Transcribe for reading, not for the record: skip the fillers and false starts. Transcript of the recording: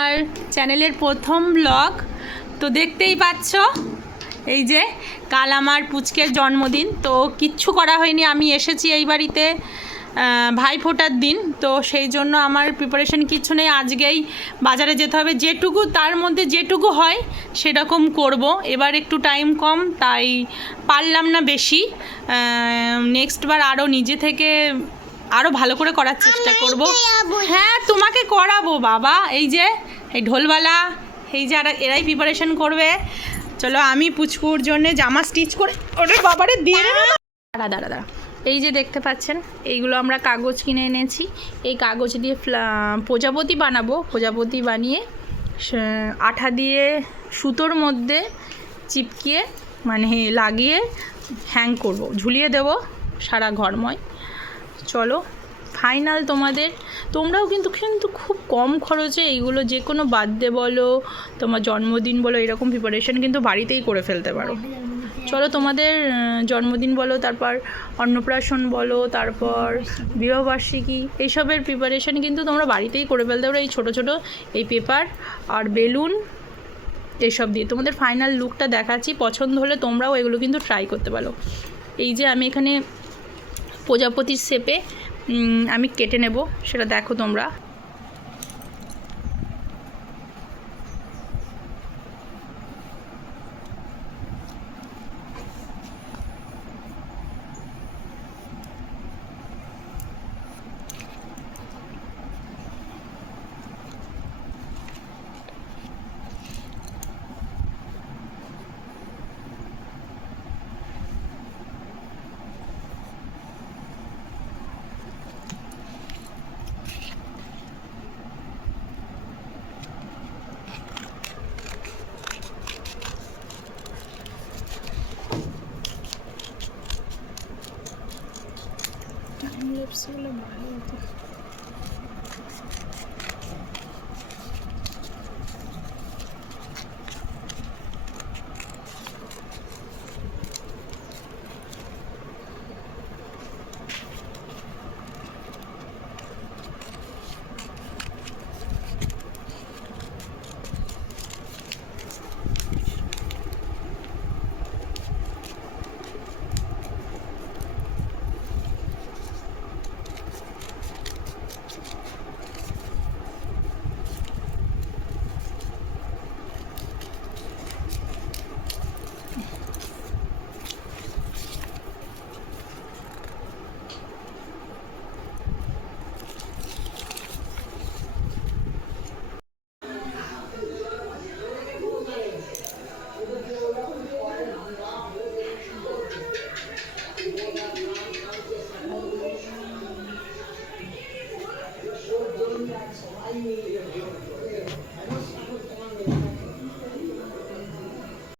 আর চ্যানেলের প্রথম ব্লগ তো দেখতেই পাচ্ছ। এই যে কাল আমার পুচকের জন্মদিন, তো কিচ্ছু করা হয়নি। আমি এসেছি এই বাড়িতে ভাইফোঁটার দিন, তো সেই জন্য আমার প্রিপারেশন কিচ্ছু নেই। আজকেই বাজারে যেতে হবে, যেটুকু তার মধ্যে যেটুকু হয় সেরকম করব। এবার একটু টাইম কম, তাই পারলাম না বেশি। নেক্সট বার আরও নিজে থেকে আরও ভালো করে করার চেষ্টা করব। হ্যাঁ, তোমাকে করাবো বাবা। এই যে এই ঢোলওয়ালা, এই যে এরাই প্রিপারেশন করবে। চলো আমি পুচকুর জন্য জামা স্টিচ করে ওরে বাবারে দিয়ে দেবে। দাঁড়া, এই যে দেখতে পাচ্ছেন, এইগুলো আমরা কাগজ কিনে এনেছি। এই কাগজ দিয়ে প্রজাপতি বানাবো। প্রজাপতি বানিয়ে আঠা দিয়ে সুতোর মধ্যে চিপকিয়ে মানে লাগিয়ে হ্যাং করব, ঝুলিয়ে দেব সারা ঘরময়। চলো ফাইনাল তোমরাও কিন্তু খুব কম খরচে এইগুলো যে কোনো বার্থডে বলো, তোমার জন্মদিন বলো, এরকম প্রিপারেশন কিন্তু বাড়িতেই করে ফেলতে পারো। চলো তোমাদের জন্মদিন বলো, তারপর অন্নপ্রাশন বলো, তারপর বিবাহবার্ষিকী, এইসবের প্রিপারেশন কিন্তু তোমরা বাড়িতেই করে ফেলতে পারো। এই ছোটো ছোটো এই পেপার আর বেলুন এইসব দিয়ে তোমাদের ফাইনাল লুকটা দেখাচ্ছি। পছন্দ হলে তোমরাও এগুলো কিন্তু ট্রাই করতে পারো। এই যে আমি এখানে প্রজাপতির শেপে আমি কেটে নেব, সেটা দেখো তোমরা। টাইমল্যাপসগুলো ভালো হতো।